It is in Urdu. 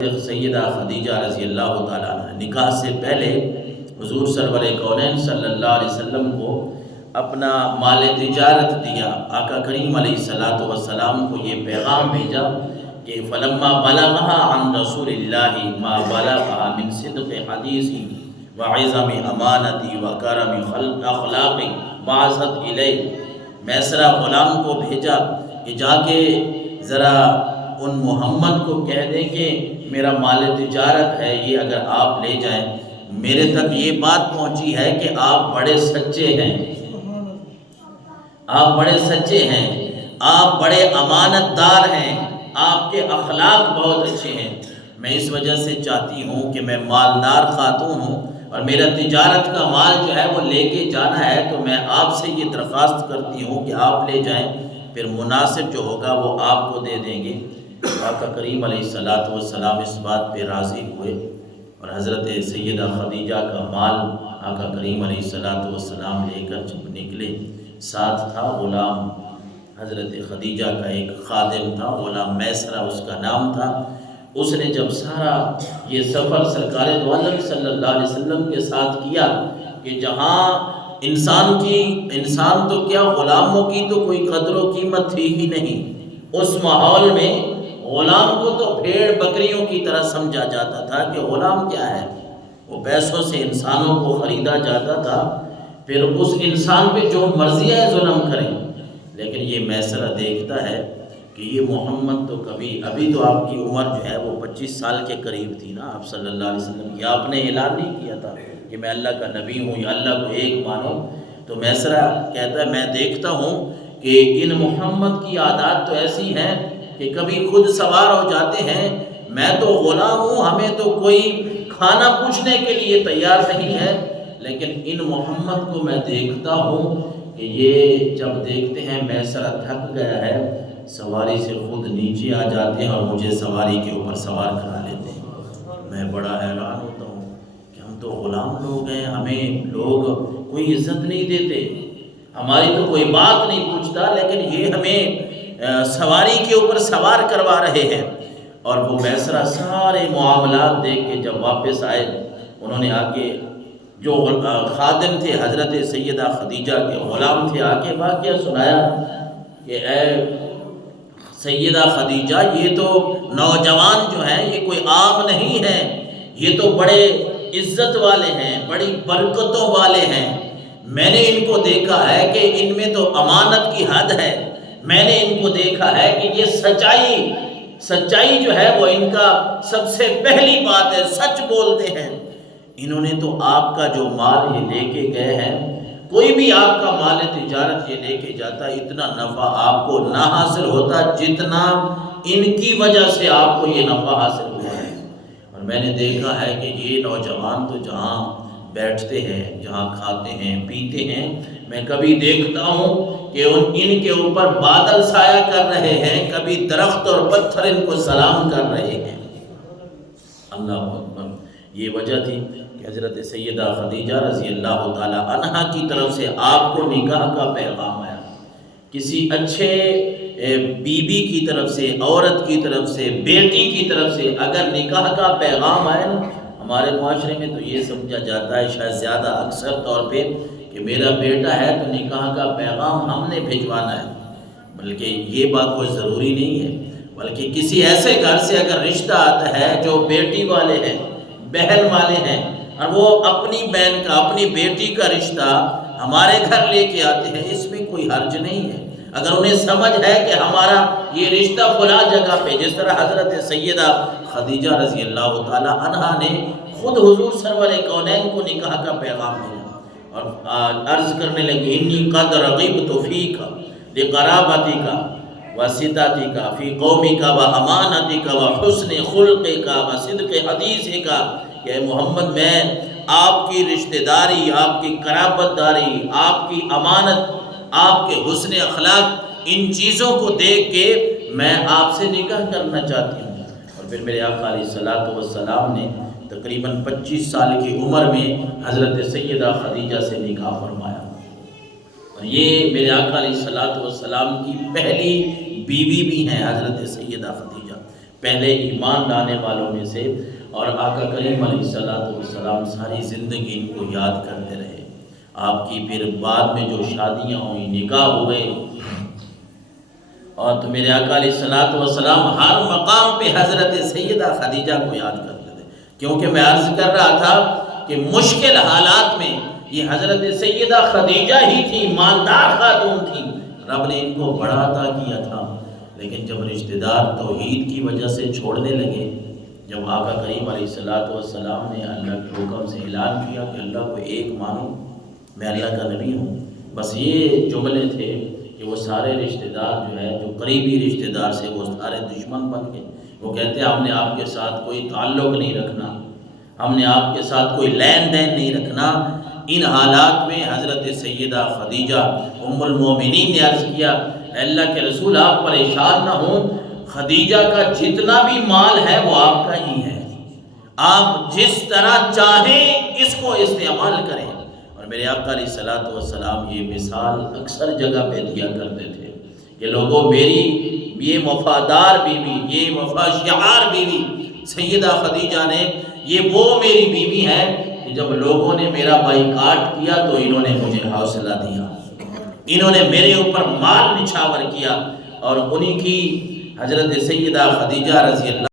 سیدہ خدیجہ رضی اللہ تعالیٰ عنہ نکاح سے پہلے حضور سرور کونین صلی اللہ علیہ وسلم کو اپنا مال تجارت دیا۔ آقا کریم علیہ الصلوۃ والسلام کو یہ پیغام بھیجا کہ فلما بلغها عن رسول اللہ ما بلغها من صدق حدیثی وعظم امانتی وکرم اخلاقی بعثت الیہ۔ میسرہ غلام کو بھیجا کہ جا کے ذرا ان محمد کو کہہ دیں کہ میرا مال تجارت ہے، یہ اگر آپ لے جائیں، میرے تک یہ بات پہنچی ہے کہ آپ بڑے سچے ہیں، آپ بڑے سچے ہیں، آپ بڑے امانت دار ہیں، آپ کے اخلاق بہت اچھے ہیں۔ میں اس وجہ سے چاہتی ہوں کہ میں مالدار خاتون ہوں اور میرا تجارت کا مال جو ہے وہ لے کے جانا ہے، تو میں آپ سے یہ درخواست کرتی ہوں کہ آپ لے جائیں، پھر مناسب جو ہوگا وہ آپ کو دے دیں گے۔ آقا کریم علیہ الصلوۃ والسلام اس بات پہ راضی ہوئے اور حضرت سیدہ خدیجہ کا مال آقا کریم علیہ الصلوۃ والسلام لے کر جب نکلے، ساتھ تھا غلام، حضرت خدیجہ کا ایک خادم تھا، غلام میسرہ اس کا نام تھا۔ اس نے جب سارا یہ سفر سرکار دو عالم صلی اللہ علیہ وسلم کے ساتھ کیا کہ جہاں انسان تو کیا غلاموں کی تو کوئی قدر و قیمت تھی ہی نہیں، اس ماحول میں غلام کو تو بھیڑ بکریوں کی طرح سمجھا جاتا تھا کہ غلام کیا ہے، وہ پیسوں سے انسانوں کو خریدا جاتا تھا، پھر اس انسان پہ جو مرضی ہے ظلم کریں۔ لیکن یہ میسرہ دیکھتا ہے کہ یہ محمد تو ابھی تو آپ کی عمر جو ہے وہ 25 سال کے قریب تھی نا، آپ صلی اللہ علیہ وسلم کی، آپ نے اعلان نہیں کیا تھا کہ میں اللہ کا نبی ہوں یا اللہ کو ایک مانو۔ تو میسرہ کہتا ہے میں دیکھتا ہوں کہ ان محمد کی عادات تو ایسی ہیں کہ کبھی خود سوار ہو جاتے ہیں، میں تو غلام ہوں، ہمیں تو کوئی کھانا پوچھنے کے لیے تیار نہیں ہے، لیکن ان محمد کو میں دیکھتا ہوں کہ یہ جب دیکھتے ہیں میسرہ تھک گیا ہے، سواری سے خود نیچے آ جاتے ہیں اور مجھے سواری کے اوپر سوار کرا لیتے ہیں۔ میں بڑا حیران ہوتا ہوں کہ ہم تو غلام لوگ ہیں، ہمیں لوگ کوئی عزت نہیں دیتے، ہماری تو کوئی بات نہیں پوچھتا، لیکن یہ ہمیں سواری کے اوپر سوار کروا رہے ہیں۔ اور وہ میسرہ سارے معاملات دیکھ کے جب واپس آئے، انہوں نے آ کے جو خادم تھے حضرت سیدہ خدیجہ کے غلام تھے، آ کے واقعہ سنایا کہ اے سیدہ خدیجہ، یہ تو نوجوان جو ہیں یہ کوئی عام نہیں ہیں، یہ تو بڑے عزت والے ہیں، بڑی برکتوں والے ہیں، میں نے ان کو دیکھا ہے کہ ان میں تو امانت کی حد ہے، میں نے ان کو دیکھا ہے کہ یہ سچائی جو ہے وہ ان کا سب سے پہلی بات ہے، سچ بولتے ہیں۔ انہوں نے تو آپ کا جو مال یہ لے کے گئے ہیں، کوئی بھی آپ کا مال تجارت یہ لے کے جاتا، اتنا نفع آپ کو نہ حاصل ہوتا جتنا ان کی وجہ سے آپ کو یہ نفع حاصل ہوا ہے۔ اور میں نے دیکھا ہے کہ یہ نوجوان تو جہاں بیٹھتے ہیں، جہاں کھاتے ہیں پیتے ہیں، میں کبھی دیکھتا ہوں کہ ان کے اوپر بادل سایہ کر رہے ہیں، کبھی درخت اور پتھر ان کو سلام کر رہے ہیں۔ اللہ اکبر۔ یہ وجہ تھی کہ حضرت سیدہ خدیجہ رضی اللہ تعالی عنہا کی طرف سے آپ کو نکاح کا پیغام آیا۔ کسی اچھے بیوی کی طرف سے، عورت کی طرف سے، بیٹی کی طرف سے اگر نکاح کا پیغام آئے نا، ہمارے معاشرے میں تو یہ سمجھا جاتا ہے شاید زیادہ اکثر طور پہ کہ میرا بیٹا ہے تو نکاح کا پیغام ہم نے بھجوانا ہے، بلکہ یہ بات کوئی ضروری نہیں ہے، بلکہ کسی ایسے گھر سے اگر رشتہ آتا ہے جو بیٹی والے ہیں، بہن والے ہیں، اور وہ اپنی بہن کا، اپنی بیٹی کا رشتہ ہمارے گھر لے کے آتے ہیں، اس میں کوئی حرج نہیں ہے۔ اگر انہیں سمجھ ہے کہ ہمارا یہ رشتہ فلاں جگہ پہ، جس طرح حضرت سیدہ خدیجہ رضی اللہ تعالی عنہا نے خود حضور سرور کونین کو نکاح کا پیغام دیا اور عرض کرنے لگی انی قد رغبت فیک لقرابتک وصدتک فی قومک وامانتک وحسن خلقک وصدق حدیثک، کہ محمد میں آپ کی رشتہ داری، آپ کی قرابت داری، آپ کی امانت، آپ کے حسن اخلاق، ان چیزوں کو دیکھ کے میں آپ سے نکاح کرنا چاہتی ہوں۔ اور پھر میرے آقا علیہ الصلوۃ والسلام نے تقریباً 25 سال کی عمر میں حضرت سیدہ خدیجہ سے نکاح فرمایا، اور یہ میرے آقا علیہ الصلوۃ والسلام کی پہلی بیوی بھی ہیں حضرت سیدہ خدیجہ۔ پہلے ایمان لانے والوں میں سے، اور آقا کریم علیہ السلام ساری زندگی ان کو یاد کرتے رہے۔ آپ کی پھر بعد میں جو شادیاں ہوئیں، نکاح ہوئے، اور تو میرے آقا علیہ السلام ہر مقام پہ حضرت سیدہ خدیجہ کو یاد کرتے تھے، کیونکہ میں عرض کر رہا تھا کہ مشکل حالات میں یہ حضرت سیدہ خدیجہ ہی تھی، مالدار خاتون تھی، رب نے ان کو بڑا عطا کیا تھا۔ لیکن جب رشتہ دار توحید کی وجہ سے چھوڑنے لگے، جب آقا کریم علیہ السلام نے اللہ کے حکم سے اعلان کیا کہ اللہ کو ایک مانو، میں اللہ کا نبی ہوں، بس یہ جملے تھے کہ وہ سارے رشتہ دار جو ہے، جو قریبی رشتہ دار سے، وہ سارے دشمن بن گئے۔ وہ کہتے ہیں ہم نے آپ کے ساتھ کوئی تعلق نہیں رکھنا، ہم نے آپ کے ساتھ کوئی لین دین نہیں رکھنا۔ ان حالات میں حضرت سیدہ خدیجہ ام المومنین نے عرض کیا، اے اللہ کے رسول آپ پریشان نہ ہوں، خدیجہ کا جتنا بھی مال ہے وہ آپ کا ہی ہے، آپ جس طرح چاہیں اس کو استعمال کریں۔ اور میرے آقا علیہ السلام یہ مثال اکثر جگہ پہ دیا کرتے تھے کہ لوگوں، میری یہ وفادار بیوی، یہ وفا شعار بیوی سیدہ خدیجہ نے، یہ وہ میری بیوی ہے کہ جب لوگوں نے میرا بائیکاٹ کیا تو انہوں نے مجھے حوصلہ دیا، انہوں نے میرے اوپر مال نچھاور کیا، اور انہی کی حضرت سیدہ خدیجہ رضی اللہ